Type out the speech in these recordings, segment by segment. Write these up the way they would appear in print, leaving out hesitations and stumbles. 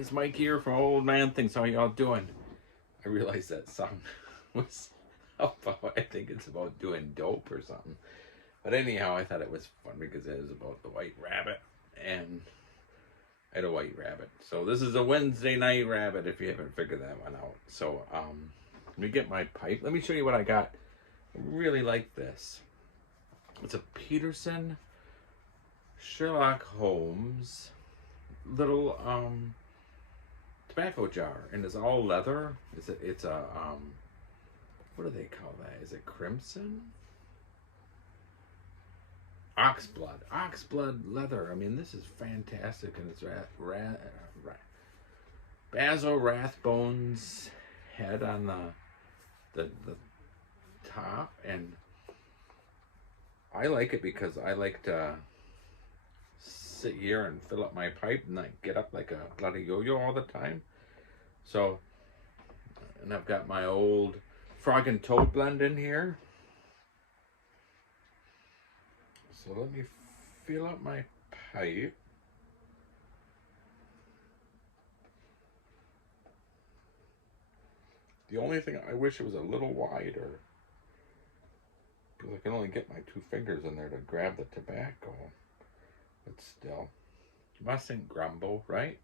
guys, Mike here from Old Man Things. How y'all doing? I realized that song was about, I think it's about doing dope or something. But anyhow, I thought it was fun because it was about the white rabbit. And I had a white rabbit. So this is a Wednesday night rabbit if you haven't figured that one out. So let me get my pipe. Let me show you what I got. I really like this. It's a Peterson Sherlock Holmes little tobacco jar, and it's all leather. It's a what do they call that? Is it crimson? Oxblood leather. I mean, this is fantastic, and it's Basil Rathbone's head on the top, and I like it because I like to sit here and fill up my pipe and not get up like a bloody yo-yo all the time. So, and I've got my old Frog and Toad blend in here. So let me fill up my pipe. The only thing I wish it was a little wider, because I can only get my 2 fingers in there to grab the tobacco. But still, you mustn't grumble, right?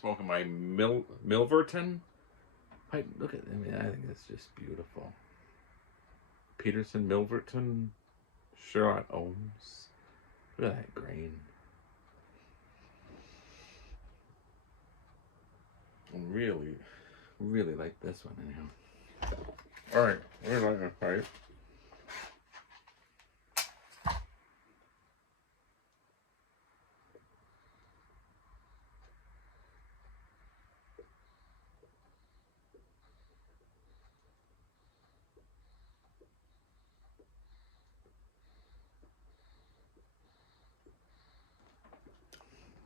Smoking my Milverton pipe. Look at, I mean, I think it's just beautiful. Peterson Milverton Sherlock Holmes. Look at that grain. I really like this one anyhow. Alright, where's my pipe?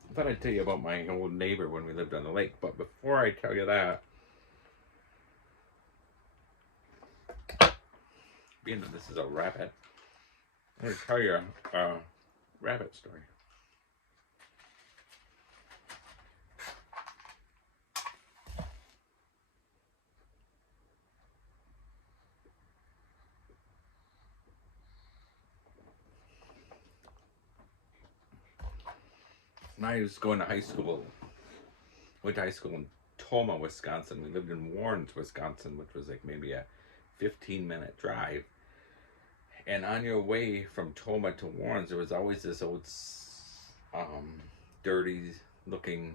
I thought I'd tell you about my old neighbor when we lived on the lake, but before I tell you that, being that this is a rabbit, I'm going to tell you a rabbit story. When I was going to high school, went to high school in Tomah, Wisconsin. We lived in Warrens, Wisconsin, which was like maybe a 15-minute drive. And on your way from Tomah to Warrens, there was always this old, dirty-looking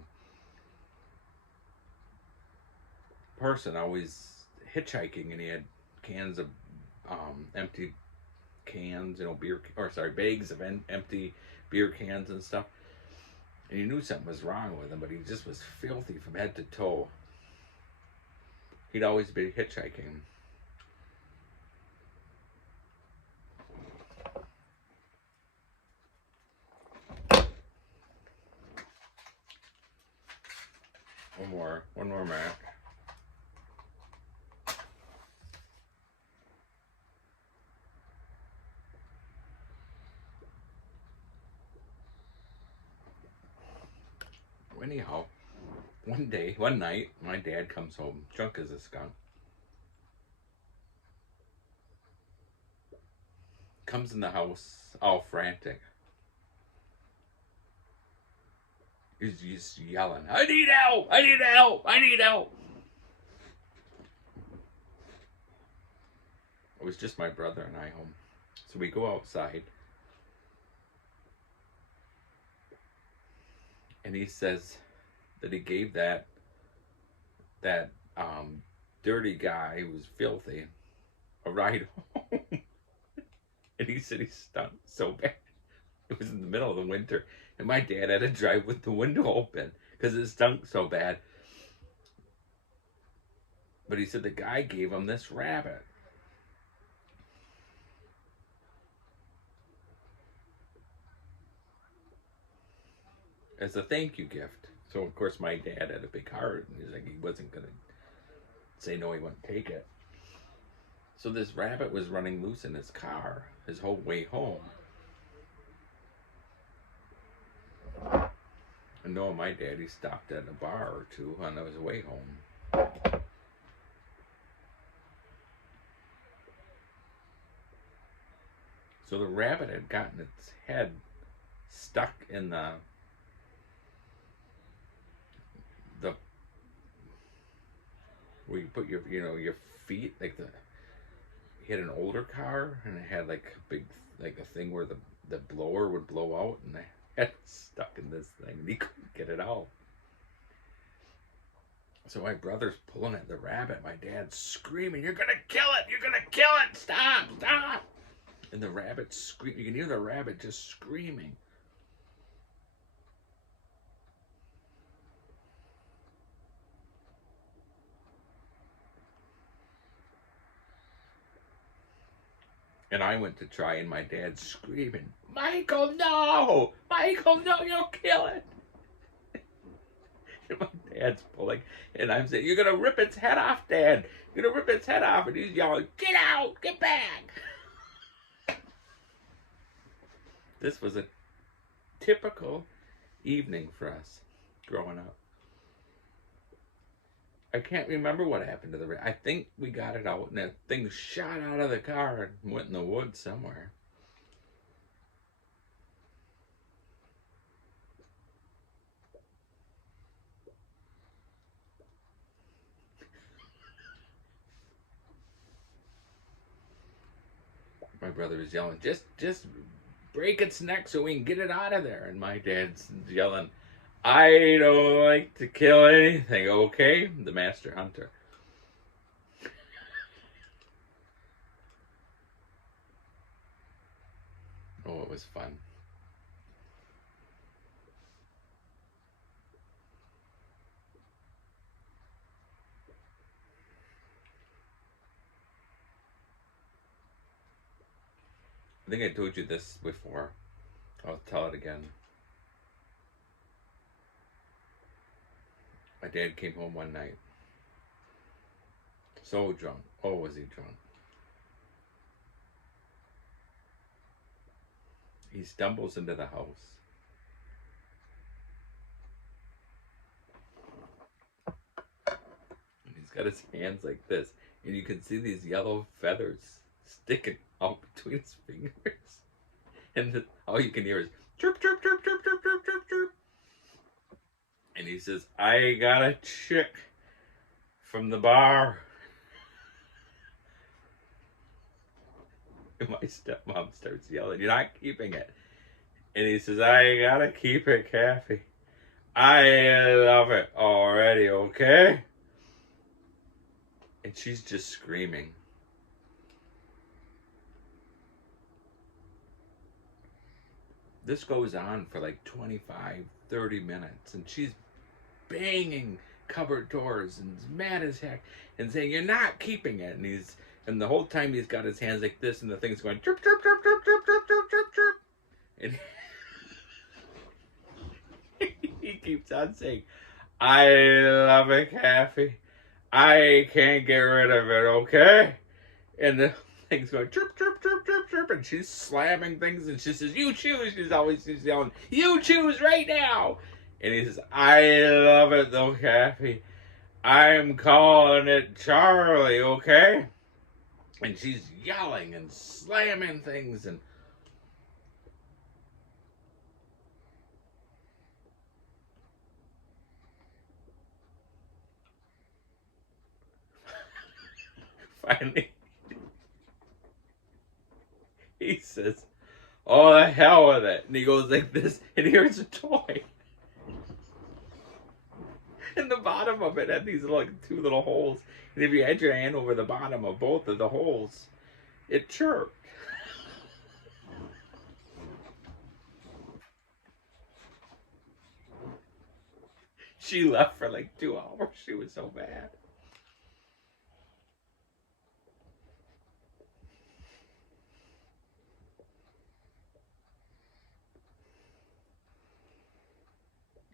person always hitchhiking, and he had cans of empty cans, bags of empty beer cans and stuff. And you knew something was wrong with him, but he just was filthy from head to toe. He'd always be hitchhiking. One more match. Anyhow, one night, my dad comes home, drunk as a skunk. Comes in the house all frantic. He's just yelling, I need help! I need help! I need help! It was just my brother and I home. So we go outside. And he says that he gave that dirty guy who was filthy a ride home. And he said he stunk so bad. It was in the middle of the winter, and my dad had to drive with the window open because it stunk so bad. But he said the guy gave him this rabbit. As a thank you gift. So of course my dad had a big heart, and he's like, he wasn't gonna say no, he wouldn't take it. So this rabbit was running loose in his car his whole way home. No, my daddy stopped at a bar or two on his way home. So the rabbit had gotten its head stuck in the where you put your feet, like he had an older car and it had like a big, like a thing where the blower would blow out, and the head stuck in this thing and he couldn't get it out. So my brother's pulling at the rabbit, my dad's screaming, "You're gonna kill it! You're gonna kill it! Stop! Stop!" And the rabbit's screaming. You can hear the rabbit just screaming. And I went to try, and my dad's screaming, "Michael, no! Michael, no, you'll kill it!" And my dad's pulling, and I'm saying, "You're gonna rip its head off, Dad! You're gonna rip its head off!" And he's yelling, "Get out! Get back!" This was a typical evening for us growing up. I can't remember what happened to the rabbit. I think we got it out, and that thing shot out of the car and went in the woods somewhere. My brother was yelling, just break its neck so we can get it out of there. And my dad's yelling, "I don't like to kill anything, okay?" The master hunter. Oh, it was fun. I think I told you this before. I'll tell it again. My dad came home one night. So drunk. Oh, was he drunk? He stumbles into the house. And he's got his hands like this. And you can see these yellow feathers sticking out between his fingers. And all you can hear is chirp, chirp, chirp, chirp, chirp, chirp, chirp, chirp. And he says, "I got a chick from the bar." And my stepmom starts yelling, "You're not keeping it." And he says, "I gotta keep it, Kathy. I love it already, okay?" And she's just screaming. This goes on for like 25, 30 minutes. And she's banging cupboard doors and mad as heck and saying, "You're not keeping it." And the whole time he's got his hands like this, and the thing's going chirp, chirp, chirp, chirp, chirp, chirp, chirp, chirp, chirp. And he keeps on saying, "I love it, Kathy. I can't get rid of it, okay?" And the thing's going chirp, chirp, chirp, chirp, chirp, and she's slamming things, and she says, "You choose." She's yelling, "You choose right now." And he says, "I love it though, Kathy. I'm calling it Charlie, okay?" And she's yelling and slamming things, and finally he says, "Oh, the hell with it." And he goes like this, and here's a toy. And the bottom of it had these like two little holes. And if you had your hand over the bottom of both of the holes, it chirped. She left for like 2 hours. She was so bad.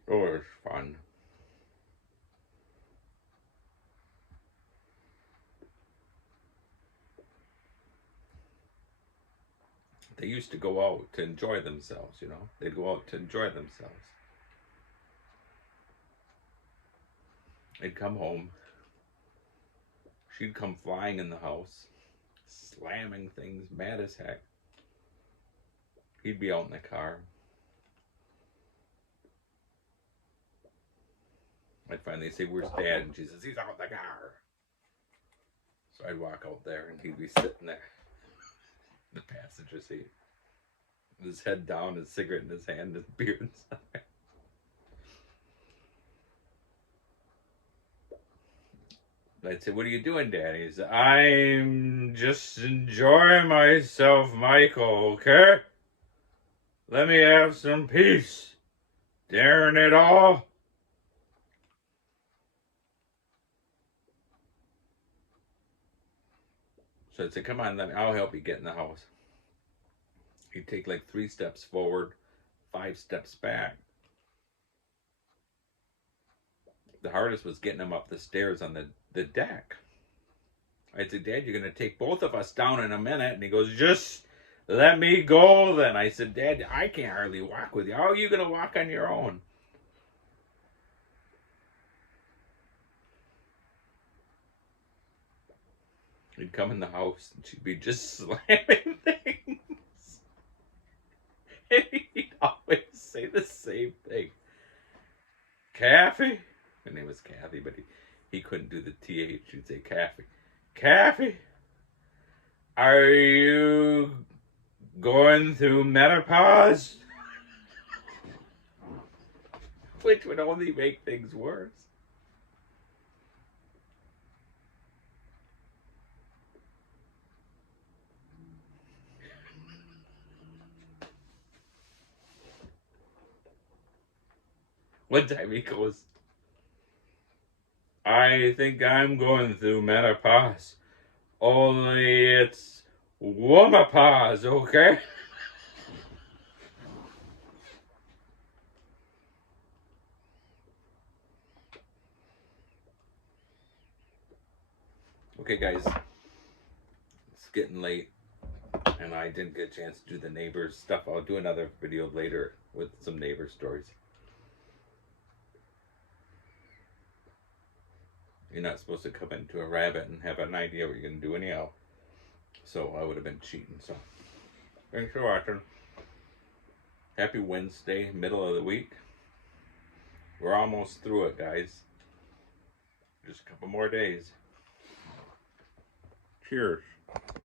Oh, it was fun. They used to go out to enjoy themselves, you know? They'd go out to enjoy themselves. I'd come home. She'd come flying in the house, slamming things, mad as heck. He'd be out in the car. I'd finally say, "Where's Dad?" And she says, "He's out in the car." So I'd walk out there and he'd be sitting there in the passenger seat, with his head down, his cigarette in his hand, his beer inside. I'd say, "What are you doing, Daddy?" He said, "I'm just enjoying myself, Michael, okay? Let me have some peace. Darn it all." So I'd say, "Come on, I'll help you get in the house." He'd take like 3 steps forward, 5 steps back. The hardest was getting him up the stairs on the deck. I'd say, "Dad, you're going to take both of us down in a minute." And he goes, "Just let me go then." I said, "Dad, I can't hardly walk with you. How are you going to walk on your own?" He'd come in the house and she'd be just slamming things. And he'd always say the same thing. "Kathy." Her name was Kathy, but he couldn't do the TH. He'd say, "Kathy. Kathy, are you going through menopause?" Which would only make things worse. One time he goes, "I think I'm going through menopause. Only it's womapause, okay?" Okay, guys. It's getting late, and I didn't get a chance to do the neighbors stuff. I'll do another video later with some neighbor stories. You're not supposed to come into a rabbit and have an idea what you're going to do anyhow. So I would have been cheating. So thanks for watching. Happy Wednesday, middle of the week. We're almost through it, guys. Just a couple more days. Cheers.